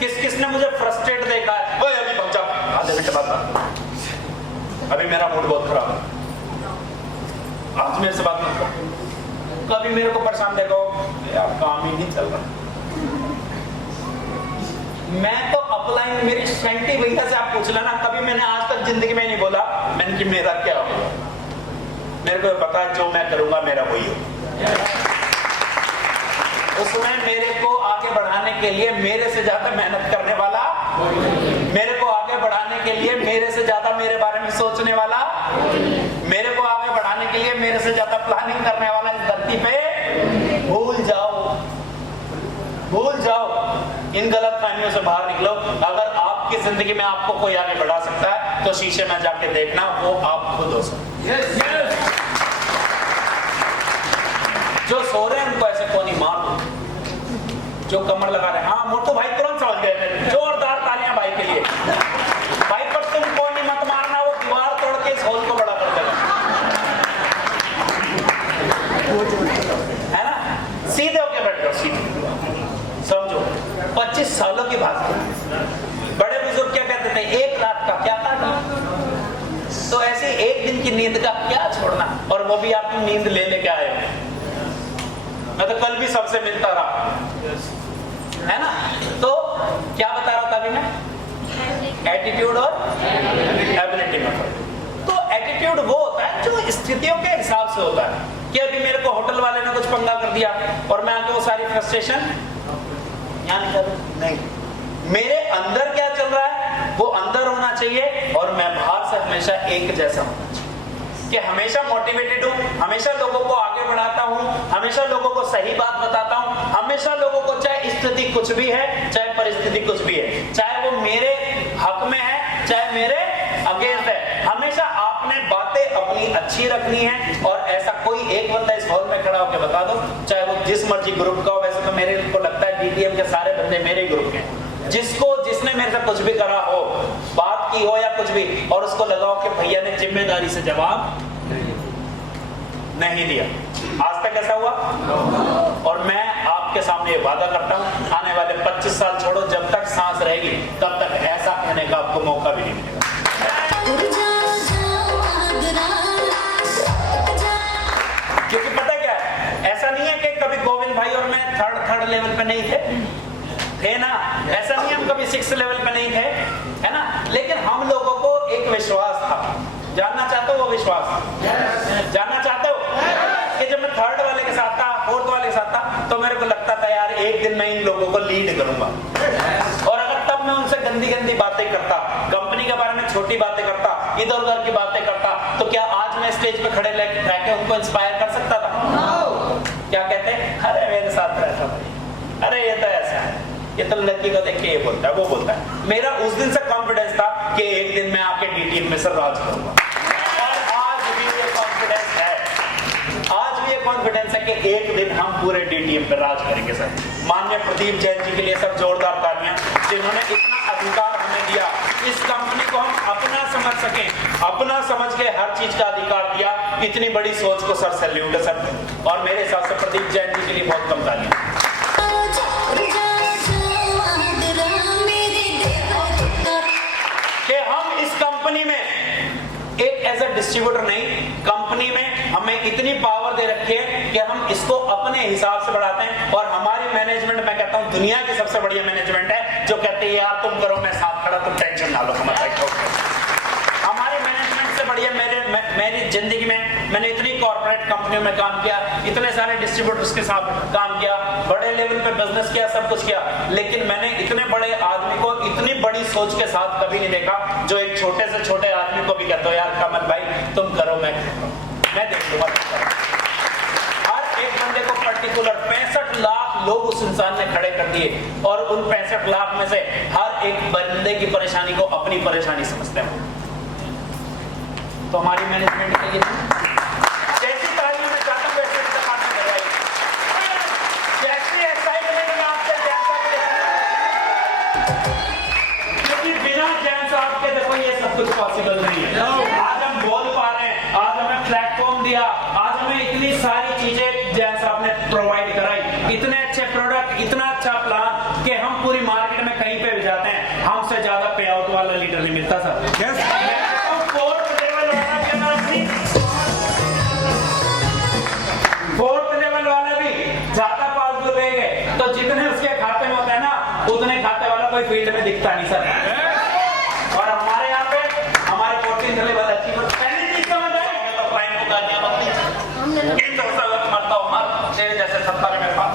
किस किस ने मुझे फ्रस्ट्रेट देखा है? ओए अभी भग जा, आधे घंटे बाद बात, अभी मेरा मूड बहुत खराब है, आज मेरे से बात मत करो। कभी मेरे को परेशान देखो, यार काम ही नहीं चल रहा। मैं तो अपलाइन मेरी सेंटी भैया से आप पूछ लेना, कभी मैंने आज तक जिंदगी में नहीं बोला मैंने कि मेरा क्या होगा। मेरे को पता है जो मैं करूंगा मेरा वही होगा। उसमें मेरे को आगे बढ़ाने के लिए मेरे से ज्यादा मेहनत करने वाला, मेरे को आगे बढ़ाने के लिए मेरे से ज्यादा मेरे बारे में सोचने वाला, मेरे को आगे बढ़ाने के लिए मेरे से ज्यादा प्लानिंग करने वाला इस धरती पे भूल जाओ, भूल जाओ। इन गलत फहमियों से बाहर निकलो। अगर आपकी जिंदगी में आपको कोई आगे बढ़ा सकता है तो शीशे में जाके देखना, वो आप खुद हो सकते। yes, yes. जो सो रहे हैं उनको ऐसे कोनी मार दो, जो कमर लगा रहे हैं। हाँ मोटू भाई तुरंत समझ गए, जोरदार तालियां भाई के लिए। भाई पर तुम कोनी मत मारना, वो दीवार तोड़ के इस हॉल को बड़ा कर देगा, है ना। सीधे होके बैठ जाओ, सीधे समझो। 25 सालों की बात है। बड़े बुजुर्ग क्या कहते थे, एक रात का क्या काटा, तो ऐसे एक दिन की नींद का क्या छोड़ना, और वो भी आप नींद ले लेके आए हो। मैं तो कल भी सबसे मिलता रहा, है ना। तो क्या बता रहा था अभी मैं, एटीट्यूड और एबिलिटी में फर्क। तो एटीट्यूड वो होता है जो स्थितियों के हिसाब से होता है, कि अभी मेरे को होटल वाले ने कुछ पंगा कर दिया और मैं आके वो सारी फ्रस्ट्रेशन यहाँ निकाल नहीं। मेरे अंदर क्या चल रहा है वो अंदर होना चाहिए, और मैं बाहर से हमेशा एक जैसा होना चाहिए, कि हमेशा मोटिवेटेड हूँ, हमेशा लोगों को आगे बढ़ाता हूँ, हमेशा लोगों को सही बात बताता हूँ, हमेशा लोगों को, चाहे स्थिति कुछ भी है, चाहे परिस्थिति कुछ भी है, चाहे वो मेरे हक में है, चाहे मेरे अगेंस्ट है, हमेशा आपने बातें अपनी अच्छी रखनी है। और ऐसा कोई एक बंदा इस हॉल में खड़ा होकर बता दो, चाहे वो जिस मर्जी ग्रुप का हो, वैसे तो मेरे को लगता है डीटीएम के सारे बंदे मेरे ग्रुप के हैं, जिसने मेरे से कुछ भी करा हो, बात की हो या कुछ भी, और उसको लगाओ कि भैया ने जिम्मेदारी से जवाब नहीं दिया। आज तक ऐसा हुआ? और मैं आपके सामने ये वादा करता हूं, आने वाले 25 साल छोड़ो, जब तक सांस रहेगी तब तक ऐसा कहने का आपको मौका भी नहीं मिलेगा। क्योंकि पता क्या है, ऐसा नहीं है कि कभी गोविंद भाई और मैं थर्ड लेवल पे नहीं थे ना, ऐसा नहीं हम कभी 6th लेवल पे नहीं थे, है ना। लेकिन हम लोगों को एक विश्वास था। जानना चाहते हो वो विश्वास? जानना चाहते हो कि जब मैं 3rd वाले के साथ था, 4th वाले के साथ था, तो मेरे को लगता था यार एक दिन मैं इन लोगों को लीड करूंगा। और अगर तब मैं उनसे गंदी गंदी बातें करता, कंपनी के बारे में छोटी बातें करता, इधर उधर की बातें करता, तो क्या आज मैं स्टेज पे खड़े रह के उनको इंस्पायर कर सकता था? क्या कहते हैं, अरे मेरे साथ रहता भाई, अरे ये तो ऐसा है, ये तो लड़की को देख के ये बोलता है, वो बोलता है। मेरा उस दिन से कॉन्फिडेंस था कि एक दिन मैं आके डीटीएम में से राज करूंगा, और आज भी ये कॉन्फिडेंस है। आज भी ये कॉन्फिडेंस है कि एक दिन हम पूरे डीटीएम पे राज करेंगे सर। माननीय प्रदीप जैन जी के लिए सब जोरदार तालियां, जिन्होंने इतना अधिकार हमें दिया, इस कंपनी को हम अपना समझ सके, अपना समझ के हर चीज का अधिकार दिया। इतनी बड़ी सोच को सर सैल्यूट है सर, और मेरे हिसाब से प्रदीप जैन जी के लिए बहुत कम तालियां। कंपनी में एक एज अ डिस्ट्रीब्यूटर नहीं, कंपनी में हमें इतनी पावर दे रखी है कि हम इसको अपने हिसाब से बढ़ाते हैं। और हमारी मैनेजमेंट, मैं कहता हूं दुनिया की सबसे बढ़िया मैनेजमेंट है, जो कहती है यार तुम करो मैं साथ खड़ा, तुम टेंशन ना लो, हमारी मैनेजमेंट से बढ़िया मेरी जिंदगी में मैंने इतनी कॉर्पोरेट कंपनियों में काम किया, इतने सारे डिस्ट्रीब्यूटर्स के साथ काम किया, बड़े लेवल पे बिजनेस किया, सब कुछ किया, लेकिन मैंने इतने बड़े आदमी को इतनी बड़ी सोच के साथ कभी नहीं देखा, जो एक छोटे से छोटे आदमी को भी कहता हो यार कमल भाई तुम करो मैं देख लूंगा। हर एक बंदे को पर्टिकुलर 65 लाख लोग उस इंसान ने खड़े कर दिए, और उन 65 लाख में से हर एक बंदे की परेशानी को अपनी परेशानी समझते हैं। तो हमारी मैनेजमेंट के लिए जैसी तालियां मैं चाहता हूं वैसे डिपार्टमेंट करवाइए, जैसी एक्साइटमेंट में आपसे क्योंकि बिना जैन साहब के देखो ये सब कुछ पॉसिबल नहीं है। आज हम बोल पा रहे हैं, आज हमें प्लेटफॉर्म दिया, आज हमें इतनी सारी चीजें जैन साहब ने प्रोवाइड कराई, इतने अच्छे प्रोडक्ट, इतना अच्छा प्लान कि हम पूरी मार्केट में कहीं पे नहीं मिलता सर। Yes. फोर्थ लेवल वाला क्या नाम थी? फोर्थ लेवल वाला भी ज्यादा पासबुक ले गए तो जितने उसके खाते में होता है ना उतने खाते वाला कोई फील्ड में दिखता नहीं सर। और हमारे यहाँ पे हमारे 14th लेवल अचीवर पहली चीज समझ आए तो क्लाइंट को गालियां मत दीजिए। इन सबसे मरता हूँ मर तेरे जैसे सत्ता में मेरे पास।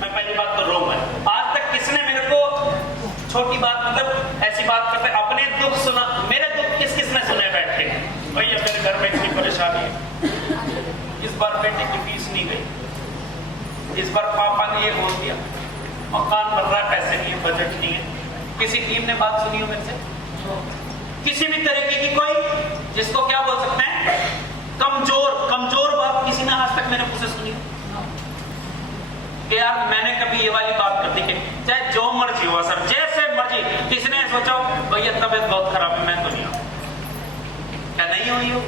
मैं पहली बात तो रोग है। आज तक किसने मेरे को छोटी बात मतलब ऐसी बात करते अपने दुख सुना, मेरे दुख किस किसने सुने बैठ के? भैया मेरे घर में इतनी परेशानी है, इस बार बेटे की फीस नहीं गई, इस बार पापा ने ये बोल दिया, मकान बन रहा है पैसे नहीं है, बजट नहीं है। किसी टीम ने बात सुनी हो मेरे से? किसी भी तरीके की कोई जिसको क्या बोल सकते हैं कमजोर बात किसी ने आज तक मेरे मुंह से सुनी कि यार मैंने कभी ये वाली बात कर दी कि चाहे जो मर्जी हुआ सर, जैसे मर्जी, किसी ने सोचा भैया तबीयत बहुत खराब है मैं तो नहीं आऊं? क्या नहीं हुई हो?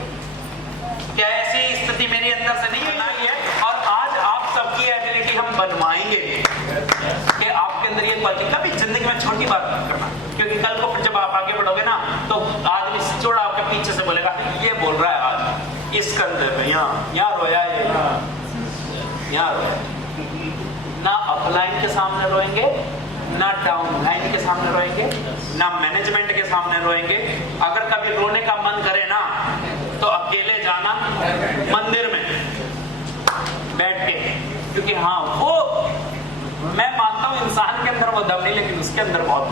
क्या ऐसी स्थिति मेरी अंदर से नहीं हुई है? और आज आप सबकी एबिलिटी हम बनवाएंगे कि आपके अंदर ये क्वालिटी, कभी जिंदगी में छोटी बात मत करना, क्योंकि कल को फिर जब आप आगे बढ़ोगे ना तो आदमी सिचोड़ा आपके पीछे से बोलेगा ये बोल रहा है आज इसके अंदर में यहाँ रोया ये यहाँ रोया। ना अपलाइन के सामने रोएंगे, ना डाउनलाइन के सामने रोएंगे, ना मैनेजमेंट के सामने रोएंगे। अगर कभी रोने का मन करे ना तो अकेले जाना मंदिर में बैठ के, क्योंकि हाँ वो मैं मानता हूं इंसान के अंदर वो दम नहीं लेकिन उसके अंदर बहुत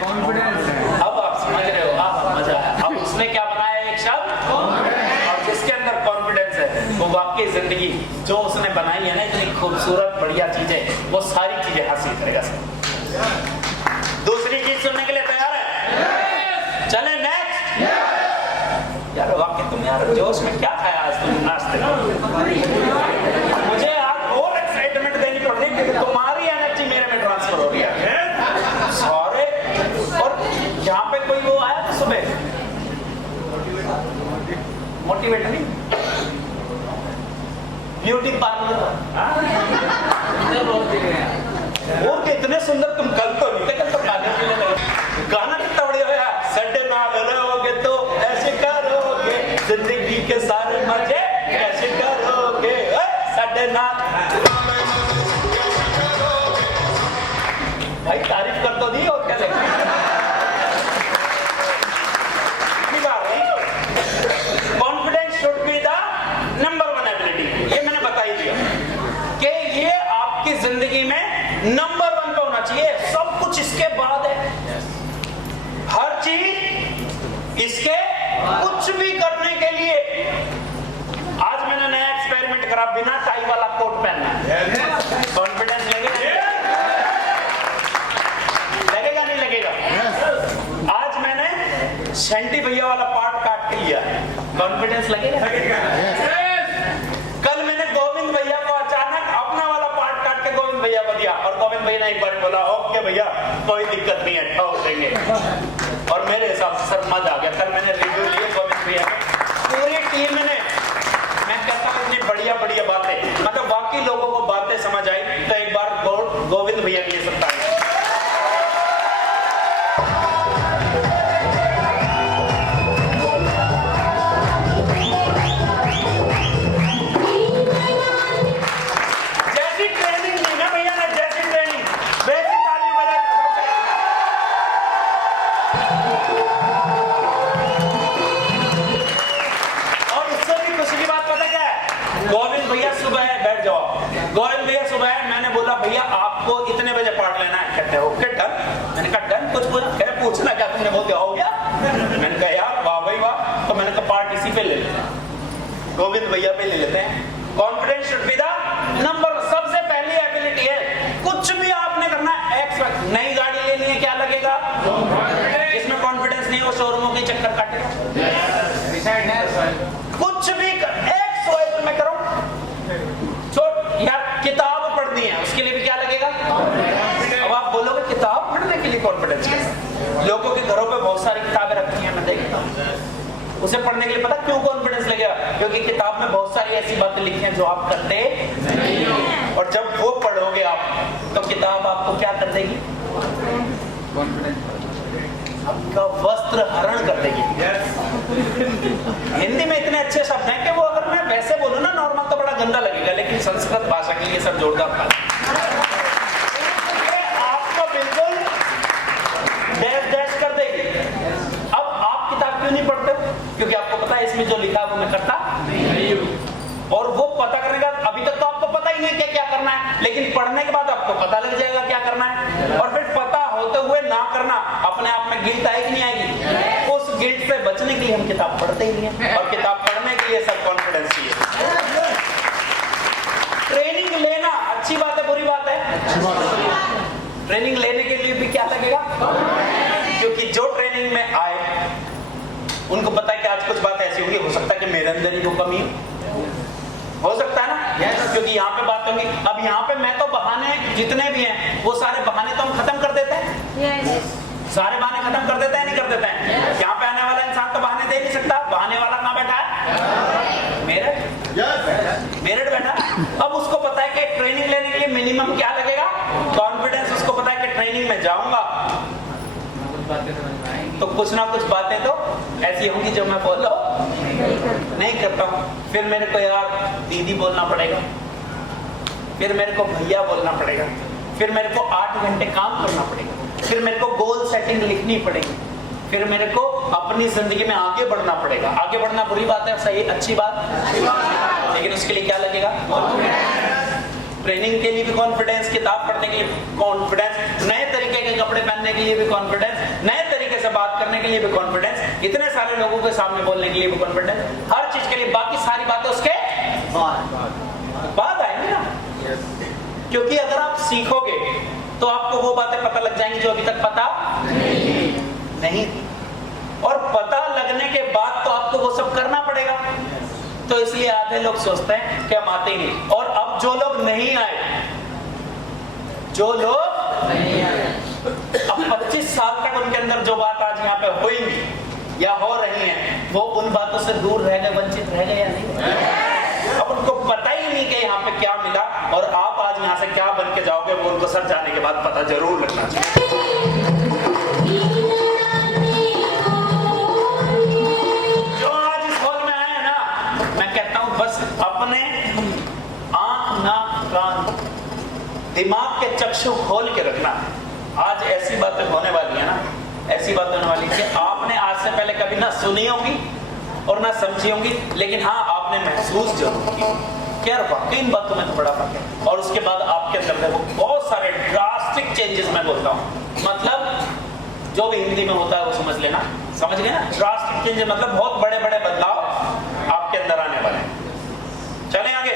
कॉन्फिडेंस है। अब आप समझ रहे हो, मजा आया। अब उसने क्या बनाया एक शब्द, और जिसके अंदर कॉन्फिडेंस है वो वाकई जिंदगी जो उसने बनाई है ना इतनी खूबसूरत बढ़िया चीजें, वो सारी चीजें हासिल करेगा। दूसरी चीज सुनने के लिए तैयार है? चले नेक्स्ट। यार वाकई तुम यार जोश में क्या खाया आज तुम नाश्ते में? मुझे आज और एक्साइटमेंट देनी पड़ रही है, तुम्हारी एनर्जी मेरे में ट्रांसफर हो गया सारे। और यहाँ पे कोई वो आया था सुबह मोटिवेट नहीं, ब्यूटी पार्लर और कितने सुंदर तुम कल तो नहीं थे, कल तो गाने पीने लगे। गाना कितना बढ़िया है, सडे ना रहोगे तो ऐसे करोगे, जिंदगी के सारे मजे कैसे करोगे, सडे ना। भाई तारीफ कर तो दी और क्या लगता है? Confidence should be the number 1 ability. ये मैंने बता ही दिया कि ये आपकी जिंदगी में नंबर 1 पे होना चाहिए। सब कुछ इसके बाद है, हर चीज इसके कुछ भी करने के लिए। आज मैंने नया एक्सपेरिमेंट करा, बिना टाई वाला कोट पहनना है। कॉन्फिडेंस लगेगा नहीं लगेगा? आज मैंने सेंटी भैया वाला पार्ट काट के लिया, कॉन्फिडेंस लगेगा? कल मैंने गोविंद भैया को अचानक अपना वाला पार्ट काट के गोविंद भैया को दिया, और गोविंद भैया ने एक बार बोला ओके भैया कोई दिक्कत नहीं है, ठोक देंगे। और मेरे हिसाब से सर मजा आ गया। कल मैंने रिव्यू लिए गोविंद भैया के, पूरी टीम ने, मैं कहता हूँ इतनी बढ़िया बढ़िया बातें, मतलब बाकी लोगों को बातें समझ आई तो एक बार गोविंद भैया के लिए सकता है। भैया आपको इतने बजे पार्ट लेना है, कहते हो ओके डन। मैंने कहा डन, कुछ पूछना क्या तुमने, बोल दिया हो गया। मैंने कहा यार वाह भाई वाह, तो मैंने कहा पार्ट इसी पे ले लेते हैं, गोविंद भैया पे ले लेते हैं। Confidence should be the number, सबसे पहली एबिलिटी है। कुछ भी आपने करना है, नई गाड़ी लेनी है क्या लगेगा? जिसमें कॉन्फिडेंस नहीं हो शोरूमों के चक्कर काटेगा। कुछ भी एक में करो, यार किताब पढ़नी है उसके लिए भी क्या लगेगा? अब आप बोलोगे किताब पढ़ने के लिए कॉन्फिडेंस कैसा? लोगों के घरों पे बहुत सारी किताबें रखी हैं, मैं देखता हूँ, उसे पढ़ने के लिए पता क्यों कॉन्फिडेंस लगेगा? क्योंकि किताब में बहुत सारी ऐसी बातें लिखी हैं जो आप करते नहीं, और जब वो पढ़ोगे आप तो किताब लगेगा, लेकिन संस्कृत भाषा के लिए सब जोरदार ताली। आपको बिल्कुल डैश डैश कर देगी। अब आप किताब क्यों नहीं पढ़ते? क्योंकि आपको पता है इसमें जो लिखा है वो मैं करता नहीं हूं। और वो पता करने का अभी तक तो आपको पता ही नहीं क्या क्या करना है, लेकिन पढ़ने के बाद आपको पता लग जाएगा क्या करना है। और फिर पता होते हुए ना करना, अपने आप में गिल्ट आएगी नहीं आएगी? उस गिल्ट से बचने के लिए हम किताब पढ़ते ही नहीं है, और किताब पढ़ने के लिए सेल्फ कॉन्फिडेंस चाहिए। ट्रेनिंग लेना अच्छी बात है बुरी बात है? ट्रेनिंग लेने के लिए भी क्या लगेगा? क्योंकि जो ट्रेनिंग में आए उनको पता है कि आज कुछ बात ऐसी होगी, हो सकता है कि मेरे अंदर ही वो कमी हो सकता है ना। क्योंकि यहाँ पे बात होगी, अब यहाँ पे मैं तो बहाने जितने भी हैं वो सारे बहाने तो हम खत्म कर देते हैं। सारे बहाने खत्म कर देते हैं नहीं कर देते हैं? यहाँ पे आने वाला इंसान तो बहाने दे नहीं सकता। बहाने वाला कहाँ बैठा है? मेरठ बैठा। अब उसको पता है कि ट्रेनिंग लेने के लिए मिनिमम क्या लगेगा? कॉन्फिडेंस। उसको पता है कि ट्रेनिंग में जाऊंगा तो कुछ ना कुछ बातें तो ऐसी होंगी जो मैं फॉलो नहीं करता हूँ। फिर मेरे को यार दीदी बोलना पड़ेगा, फिर मेरे को भैया बोलना पड़ेगा, फिर मेरे को 8 घंटे काम करना पड़ेगा, फिर मेरे को गोल सेटिंग लिखनी पड़ेगी, फिर मेरे को अपनी जिंदगी में आगे बढ़ना पड़ेगा। आगे बढ़ना बुरी बात है, सही अच्छी बात, लेकिन उसके लिए क्या लगेगा? ट्रेनिंग के लिए भी कॉन्फिडेंस, किताब पढ़ने के लिए कॉन्फिडेंस, नए तरीके के कपड़े पहनने के लिए भी कॉन्फिडेंस, नए तरीके से बात करने के लिए भी कॉन्फिडेंस, इतने सारे लोगों के सामने बोलने के लिए भी कॉन्फिडेंस, हर चीज के लिए। बाकी सारी बातें उसके बाद आएंगी ना। क्योंकि अगर आप सीखोगे तो आपको वो बातें पता लग जाएंगी जो अभी तक पता नहीं थी, और पता लगने के बाद तो आपको वो सब करना पड़ेगा। तो इसलिए आधे लोग सोचते हैं कि हम आते ही नहीं। और अब जो लोग नहीं आए, अब 25 साल तक उनके अंदर जो बात आज यहाँ पे होगी या हो रही है, वो उन बातों से दूर रह गए, वंचित रह गए या नहीं? अब उनको पता ही नहीं कि यहाँ पे क्या मिला, और आप आज यहाँ से क्या बन के जाओगे वो उनको सब जाने के बाद पता जरूर लगना चाहिए। बस अपने आंख नाक कान दिमाग के चक्षु खोल के रखना है। आज ऐसी बातें होने वाली है ना, ऐसी बातें होने वाली कि आपने आज से पहले कभी ना सुनी होगी और ना समझी होंगी, लेकिन हाँ आपने महसूस जरूर की कि यार वाकई इन बातों में तो बड़ा फर्क है। और उसके बाद आपके अंदर देखो बहुत सारे ड्रास्टिक चेंजेस मैं बोलता हूँ, मतलब जो भी हिंदी में होता है वो समझ लेना, समझ गए ना? ड्रास्टिक चेंजेस मतलब बहुत बड़े बड़े बदलाव आपके अंदर आने वाले हैं। चलें आगे।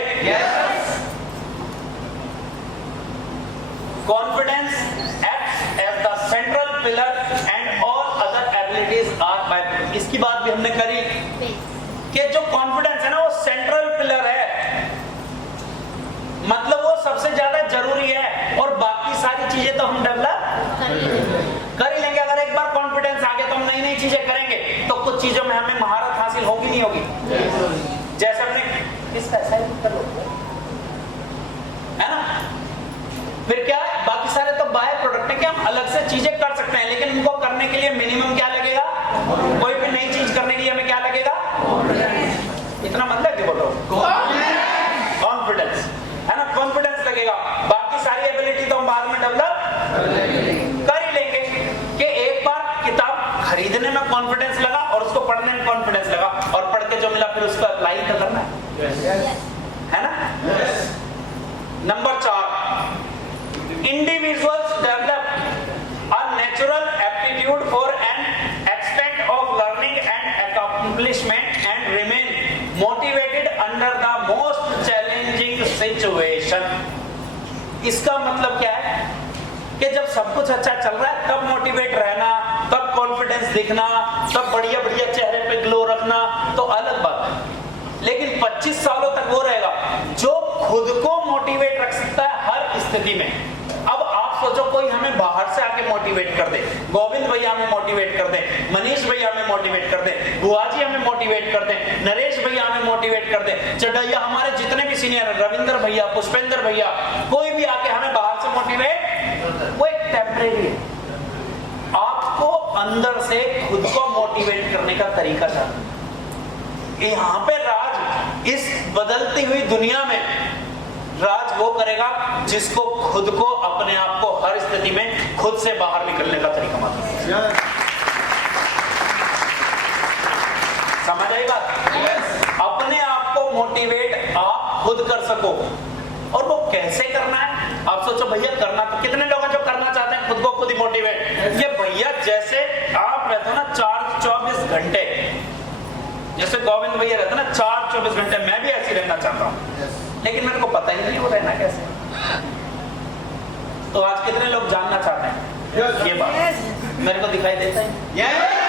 Confidence acts as the central pillar and all other abilities are by. इसकी बात भी हमने करी कि जो कॉन्फिडेंस है ना वो सेंट्रल पिलर है, मतलब वो सबसे ज्यादा जरूरी है, और बाकी सारी चीजें तो हम डेवलप कर ही लेंगे। अगर एक बार कॉन्फिडेंस आ गया तो हम नई नई चीजें करेंगे, तो कुछ चीजों में हमें महारत हासिल होगी नहीं होगी। जैसे हमने इसका ऐसा ही कर लो, है ना? फिर क्या, बाकी सारे तो बाय प्रोडक्ट है कि हम अलग से चीजें कर सकते हैं, लेकिन उनको करने के लिए मिनिमम क्या लगेगा? कोई भी नई चीज करने के लिए हमें क्या लगेगा? इतना मतलब कि बोलो कॉन्फिडेंस, है ना? कॉन्फिडेंस लगेगा। बाकी सारी एबिलिटी तो हम बाद में डेवलप कर ही लेंगे। कि एक बार किताब खरीदने में कॉन्फिडेंस लगा और उसको पढ़ने में कॉन्फिडेंस लगा, और पढ़ के जो मिला फिर उसको अप्लाई तो करना है ना? Number 4, individuals develop a natural aptitude for an extent of learning and accomplishment and remain motivated under the most challenging situation. इसका मतलब क्या है कि जब सब कुछ अच्छा चल रहा है तब मोटिवेट रहना, तब कॉन्फिडेंस दिखना, तब बढ़िया बढ़िया चेहरे पे ग्लो रखना तो अलग बात है। लेकिन 25 सालों तक वो रहेगा जो खुद को मोटिवेट रख सकता है हर स्थिति में। अब आप सोचो कोई हमें बाहर से आके मोटिवेट कर दे, गोविंद भैया हमें मोटिवेट कर दे, मनीष भैया हमें मोटिवेट कर दे, बुआ जी हमें मोटिवेट कर दे, नरेश भैया हमें मोटिवेट कर दे, चढ़ैया हमारे जितने भी सीनियर, रविंद्र भैया, पुष्पेंद्र भैया, कोई भी आके हमें बाहर से मोटिवेट, वो एक टेम्परेरी है। आपको अंदर से खुद को मोटिवेट करने का तरीका चाहिए। यहाँ पे राज इस बदलती हुई दुनिया में राज वो करेगा जिसको खुद को, अपने आप को हर स्थिति में खुद से बाहर निकलने का तरीका मालूम है। समझ आई बात? अपने आप को मोटिवेट आप खुद कर सको, और वो कैसे करना है? आप सोचो भैया, करना तो कितने लोग हैं जो करना चाहते हैं खुद को खुद ही मोटिवेट? ये भैया जैसे आप रहते हो ना 24 घंटे, जैसे गोविंद भैया रहते ना 24 घंटे, मैं भी ऐसे रहना चाहता हूँ, लेकिन मेरे को पता ही नहीं वो रहना कैसे। तो आज कितने लोग जानना चाहते हैं ये बात? मेरे को दिखाई देता है।